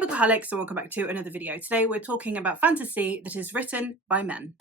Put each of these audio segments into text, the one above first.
Bookaholics, and welcome back to another video. Today we're talking about fantasy that is written by men.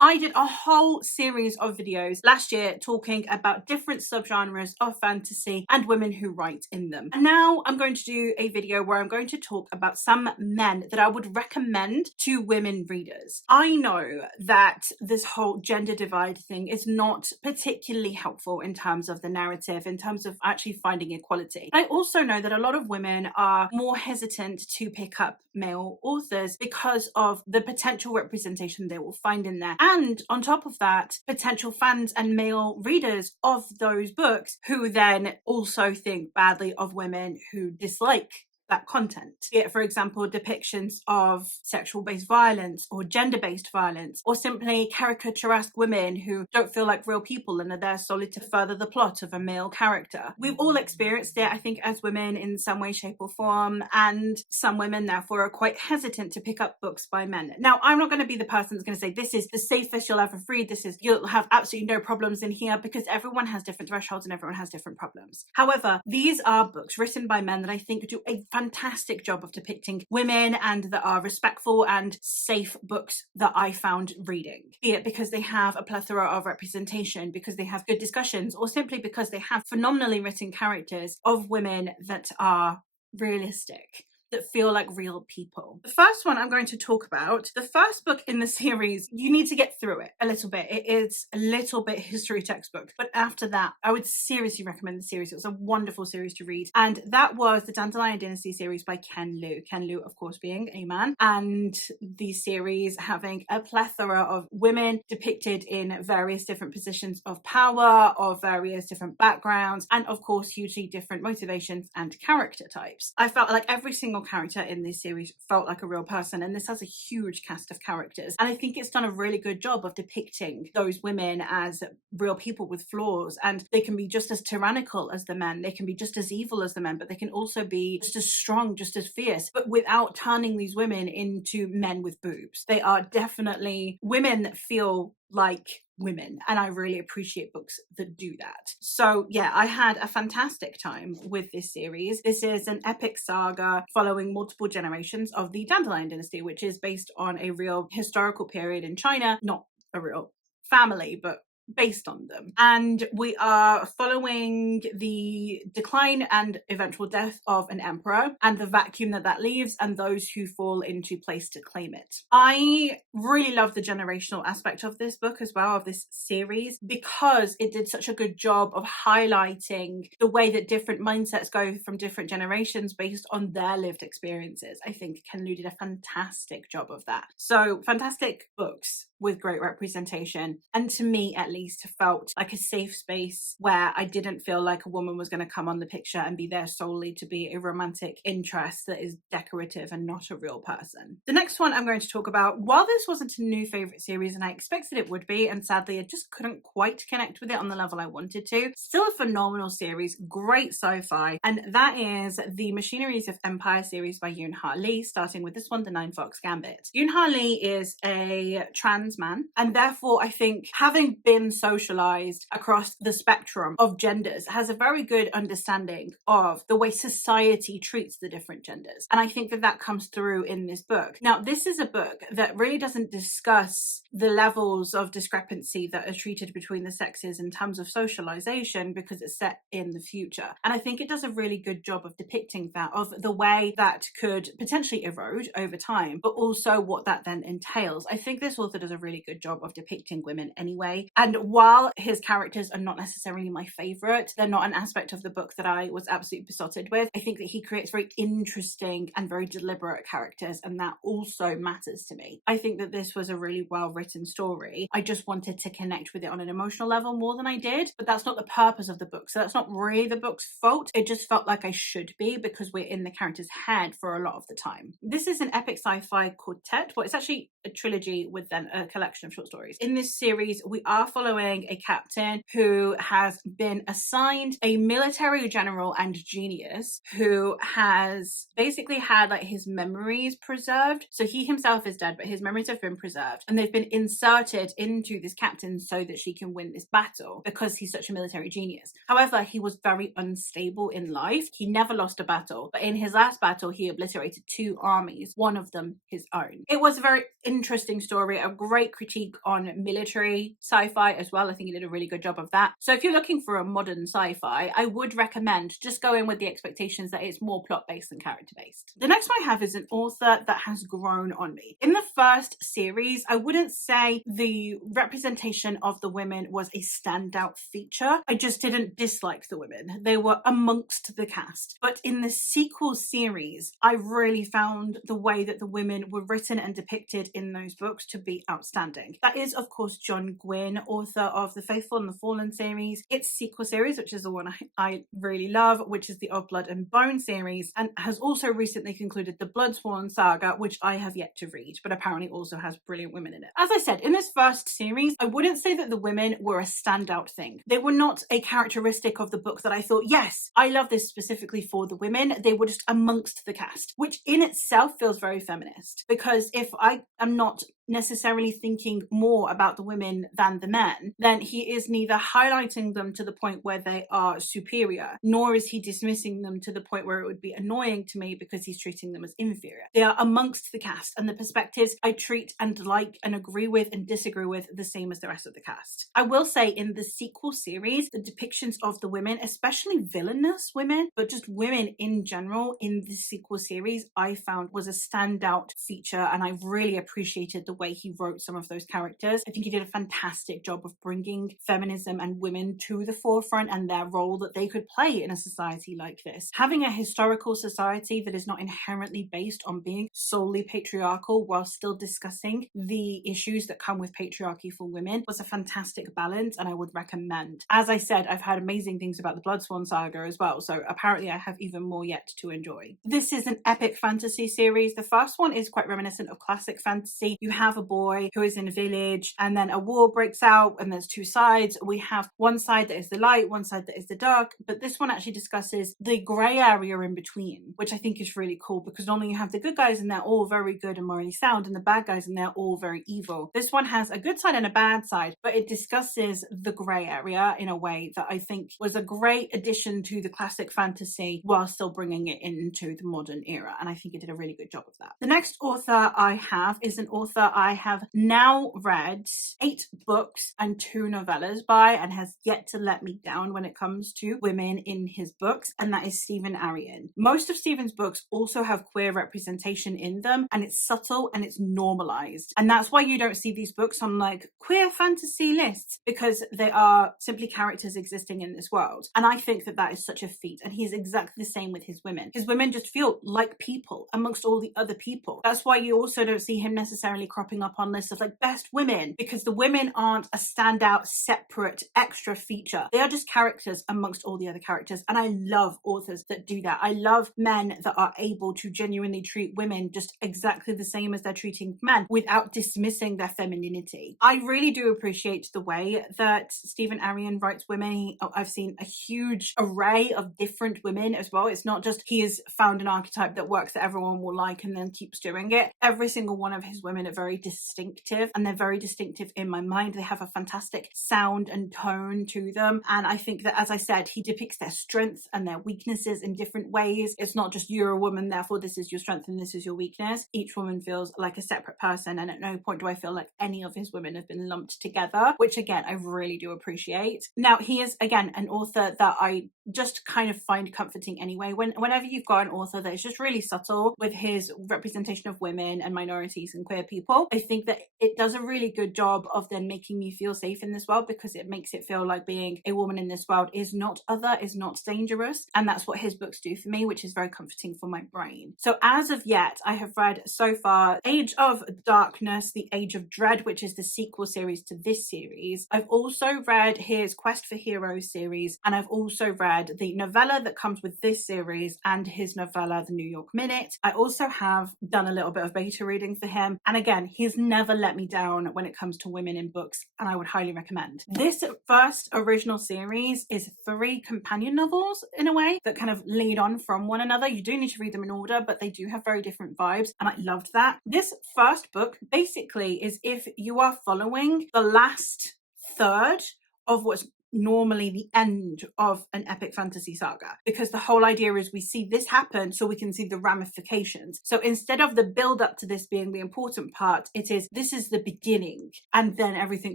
I did a whole series of videos last year talking about different subgenres of fantasy and women who write in them. And now I'm going to do a video where I'm going to talk about some men that I would recommend to women readers. I know that this whole gender divide thing is not particularly helpful in terms of the narrative, in terms of actually finding equality. I also know that a lot of women are more hesitant to pick up male authors because of the potential representation they will find in there. And on top of that, potential fans and male readers of those books who then also think badly of women who dislike that content. Be it, for example, depictions of sexual-based violence or gender-based violence, or simply caricaturesque women who don't feel like real people and are there solely to further the plot of a male character. We've all experienced it, I think, as women in some way, shape or form, and some women therefore are quite hesitant to pick up books by men. Now, I'm not going to be the person that's going to say this is the safest you'll ever read, you'll have absolutely no problems in here, because everyone has different thresholds and everyone has different problems. However, these are books written by men that I think do a fantastic job of depicting women and that are respectful and safe books that I found reading. Be it because they have a plethora of representation, because they have good discussions, or simply because they have phenomenally written characters of women that are realistic, that feel like real people. The first one I'm going to talk about, the first book in the series, you need to get through it a little bit. It is a little bit history textbook, but after that, I would seriously recommend the series. It was a wonderful series to read, and that was the Dandelion Dynasty series by Ken Liu. Ken Liu, of course, being a man, and the series having a plethora of women depicted in various different positions of power, of various different backgrounds, and of course, hugely different motivations and character types. I felt like every single character in this series felt like a real person, and this has a huge cast of characters, and I think it's done a really good job of depicting those women as real people with flaws, and they can be just as tyrannical as the men, they can be just as evil as the men, but they can also be just as strong, just as fierce, but without turning these women into men with boobs. They are definitely women that feel like women, and I really appreciate books that do that. So yeah, I had a fantastic time with this series. This is an epic saga following multiple generations of the Dandelion Dynasty, which is based on a real historical period in China, not a real family, but based on them. And we are following the decline and eventual death of an emperor and the vacuum that leaves and those who fall into place to claim it. I really love the generational aspect of this book as well, of this series, because it did such a good job of highlighting the way that different mindsets go from different generations based on their lived experiences. I think Ken Liu did a fantastic job of that. So fantastic books with great representation, and to me at least felt like a safe space where I didn't feel like a woman was going to come on the picture and be there solely to be a romantic interest that is decorative and not a real person. The next one I'm going to talk about, while this wasn't a new favourite series and I expected it would be, and sadly I just couldn't quite connect with it on the level I wanted to, still a phenomenal series, great sci-fi, and that is the Machineries of Empire series by Yoon Ha Lee, starting with this one, The Nine Fox Gambit. Yoon Ha Lee is a trans man, and therefore I think, having been socialized across the spectrum of genders, has a very good understanding of the way society treats the different genders, and I think that comes through in this book. Now, this is a book that really doesn't discuss the levels of discrepancy that are treated between the sexes in terms of socialization, because it's set in the future, and I think it does a really good job of depicting that, of the way that could potentially erode over time, but also what that then entails. I think this author does a really good job of depicting women anyway, and while his characters are not necessarily my favorite, they're not an aspect of the book that I was absolutely besotted with. I think that he creates very interesting and very deliberate characters, and that also matters to me. I think that this was a really well written story. I just wanted to connect with it on an emotional level more than I did, but that's not the purpose of the book, so that's not really the book's fault. It just felt like I should be, because we're in the character's head for a lot of the time. This is an epic sci-fi quartet. Well, it's actually a trilogy with then a collection of short stories. In this series, we are following following a captain who has been assigned a military general and genius who has basically had like his memories preserved. So he himself is dead, but his memories have been preserved, and they've been inserted into this captain so that she can win this battle because he's such a military genius. However, he was very unstable in life. He never lost a battle, but in his last battle, he obliterated 2 armies, one of them his own. It was a very interesting story, a great critique on military sci-fi as well. I think he did a really good job of that. So if you're looking for a modern sci-fi, I would recommend just go in with the expectations that it's more plot-based than character-based. The next one I have is an author that has grown on me. In the first series, I wouldn't say the representation of the women was a standout feature. I just didn't dislike the women. They were amongst the cast. But in the sequel series, I really found the way that the women were written and depicted in those books to be outstanding. That is, of course, John Gwynne, author of the Faithful and the Fallen series, its sequel series, which is the one I really love, which is the Of Blood and Bone series, and has also recently concluded the Bloodsworn saga, which I have yet to read, but apparently also has brilliant women in it. As I said, in this first series, I wouldn't say that the women were a standout thing. They were not a characteristic of the book that I thought, yes, I love this specifically for the women. They were just amongst the cast, which in itself feels very feminist, because if I am not necessarily thinking more about the women than the men, then he is neither highlighting them to the point where they are superior, nor is he dismissing them to the point where it would be annoying to me because he's treating them as inferior. They are amongst the cast, and the perspectives I treat and like and agree with and disagree with the same as the rest of the cast. I will say in the sequel series, the depictions of the women, especially villainous women, but just women in general in the sequel series, I found was a standout feature, and I really appreciated the way he wrote some of those characters. I think he did a fantastic job of bringing feminism and women to the forefront and their role that they could play in a society like this. Having a historical society that is not inherently based on being solely patriarchal while still discussing the issues that come with patriarchy for women was a fantastic balance, and I would recommend. As I said, I've heard amazing things about the Bloodsworn saga as well, so apparently I have even more yet to enjoy. This is an epic fantasy series. The first one is quite reminiscent of classic fantasy. You have a boy who is in a village, and then a war breaks out, and there's 2 sides. We have one side that is the light, one side that is the dark, but this one actually discusses the grey area in between, which I think is really cool, because normally you have the good guys and they're all very good and morally sound, and the bad guys and they're all very evil. This one has a good side and a bad side, but it discusses the grey area in a way that I think was a great addition to the classic fantasy while still bringing it into the modern era, and I think it did a really good job of that. The next author I have is an author I have now read 8 books and 2 novellas by, and has yet to let me down when it comes to women in his books, and that is Stephen Arion. Most of Stephen's books also have queer representation in them, and it's subtle and it's normalized, and that's why you don't see these books on like queer fantasy lists, because they are simply characters existing in this world, and I think that that is such a feat, and he's exactly the same with his women. His women just feel like people amongst all the other people. That's why you also don't see him necessarily cropping up on lists of like best women, because the women aren't a standout separate extra feature. They are just characters amongst all the other characters, and I love authors that do that. I love men that are able to genuinely treat women just exactly the same as they're treating men without dismissing their femininity. I really do appreciate the way that Stephen Arion writes women. I've seen a huge array of different women as well. It's not just he has found an archetype that works that everyone will like and then keeps doing it. Every single one of his women are very distinctive, and they're very distinctive in my mind. They have a fantastic sound and tone to them, and I think that, as I said, he depicts their strengths and their weaknesses in different ways. It's not just you're a woman, therefore this is your strength and this is your weakness. Each woman feels like a separate person, and at no point do I feel like any of his women have been lumped together, which again I really do appreciate. Now, he is again an author that I just kind of find comforting anyway. Whenever you've got an author that is just really subtle with his representation of women and minorities and queer people, I think that it does a really good job of then making me feel safe in this world, because it makes it feel like being a woman in this world is not other, is not dangerous, and that's what his books do for me, which is very comforting for my brain. So as of yet, I have read so far Age of Darkness, The Age of Dread, which is the sequel series to this series. I've also read his Quest for Heroes series, and I've also read the novella that comes with this series and his novella The New York Minute. I also have done a little bit of beta reading for him, and again, He's never let me down when it comes to women in books, and I would highly recommend. This first original series is 3 companion novels in a way that kind of lead on from one another. You do need to read them in order, but they do have very different vibes, and I loved that. This first book basically is if you are following the last third of what's normally the end of an epic fantasy saga, because the whole idea is we see this happen so we can see the ramifications. So instead of the build up to this being the important part, it is this is the beginning and then everything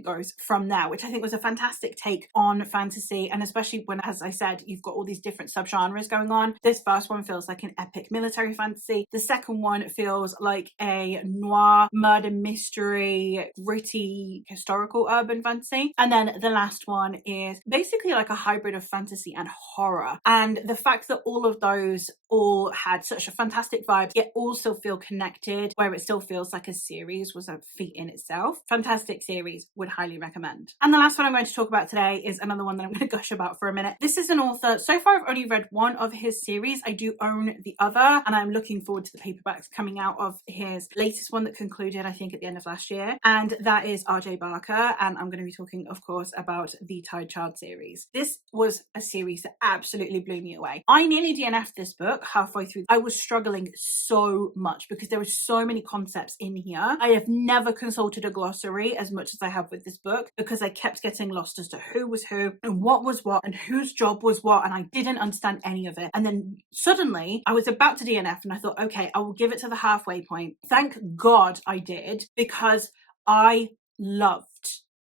goes from there, which I think was a fantastic take on fantasy. And especially when, as I said, you've got all these different subgenres going on. This first one feels like an epic military fantasy. The second one feels like a noir murder mystery gritty historical urban fantasy, and then the last one is basically like a hybrid of fantasy and horror. And the fact that all of those all had such a fantastic vibe, yet also feel connected, where it still feels like a series, was a feat in itself. Fantastic series, would highly recommend. And the last one I'm going to talk about today is another one that I'm going to gush about for a minute. This is an author, so far I've only read one of his series. I do own the other, and I'm looking forward to the paperbacks coming out of his latest one that concluded, I think, at the end of last year, and that is R.J. Barker. And I'm going to be talking, of course, about the Tide Child series. This was a series that absolutely blew me away. I nearly DNF'd this book halfway through. I was struggling so much because there were so many concepts in here. I have never consulted a glossary as much as I have with this book, because I kept getting lost as to who was who and what was what and whose job was what, and I didn't understand any of it. And then suddenly I was about to DNF and I thought, okay, I will give it to the halfway point. Thank God I did, because I loved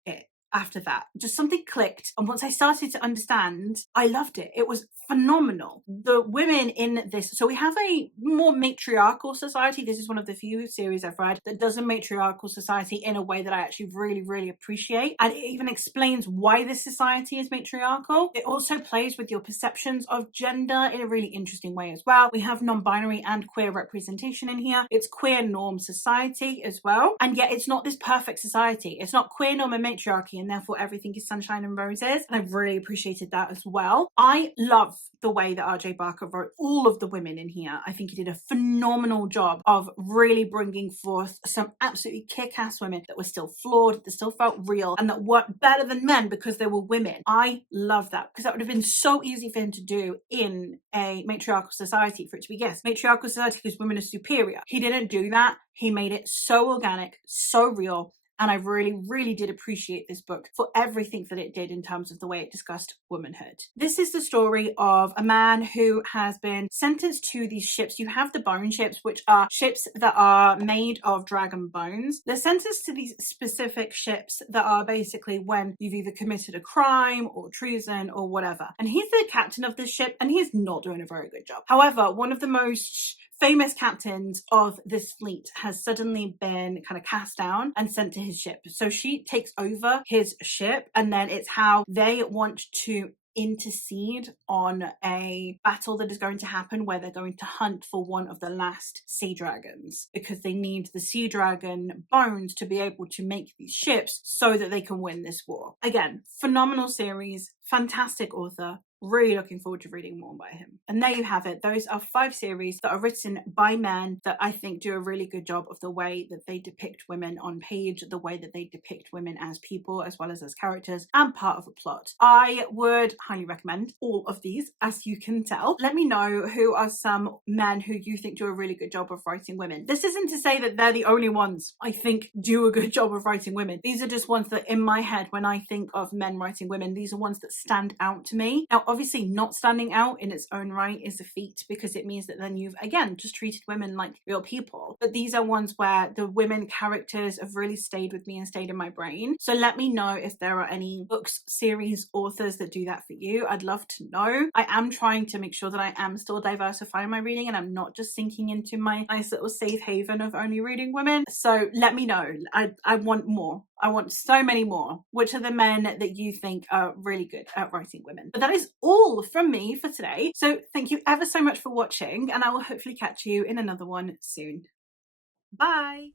it. After that, just something clicked, and once I started to understand, I loved it. It was phenomenal. The women in this, so we have a more matriarchal society. This is one of the few series I've read that does a matriarchal society in a way that I actually really appreciate, and it even explains why this society is matriarchal. It also plays with your perceptions of gender in a really interesting way as well. We have non-binary and queer representation in here. It's queer norm society as well, and yet it's not this perfect society. It's not queer norm and matriarchy and therefore everything is sunshine and roses, and I've really appreciated that as well. I love the way that R.J. Barker wrote all of the women in here. I think he did a phenomenal job of really bringing forth some absolutely kick-ass women that were still flawed, that still felt real, and that worked better than men because they were women. I love that, because that would have been so easy for him to do in a matriarchal society, for it to be, yes, matriarchal society because women are superior. He didn't do that. He made it so organic, so real. And I really did appreciate this book for everything that it did in terms of the way it discussed womanhood. This is the story of a man who has been sentenced to these ships. You have the bone ships, which are ships that are made of dragon bones. They're sentenced to these specific ships that are basically when you've either committed a crime or treason or whatever. And he's the captain of this ship, and he's not doing a very good job. However, one of the most famous captains of this fleet has suddenly been kind of cast down and sent to his ship. So she takes over his ship, and then it's how they want to intercede on a battle that is going to happen where they're going to hunt for one of the last sea dragons, because they need the sea dragon bones to be able to make these ships so that they can win this war. Again, phenomenal series, fantastic author. Really looking forward to reading more by him. And there you have it. Those are 5 series that are written by men that I think do a really good job of the way that they depict women on page, the way that they depict women as people as well as characters and part of a plot. I would highly recommend all of these, as you can tell. Let me know who are some men who you think do a really good job of writing women. This isn't to say that they're the only ones I think do a good job of writing women. These are just ones that in my head, when I think of men writing women, these are ones that stand out to me. Now, obviously not standing out in its own right is a feat, because it means that then you've again just treated women like real people. But these are ones where the women characters have really stayed with me and stayed in my brain. So let me know if there are any books, series, authors that do that for you. I'd love to know. I am trying to make sure that I am still diversifying my reading and I'm not just sinking into my nice little safe haven of only reading women. So let me know. I want more. I want so many more. Which are the men that you think are really good at writing women? But that is all from me for today. So thank you ever so much for watching, and I will hopefully catch you in another one soon. Bye!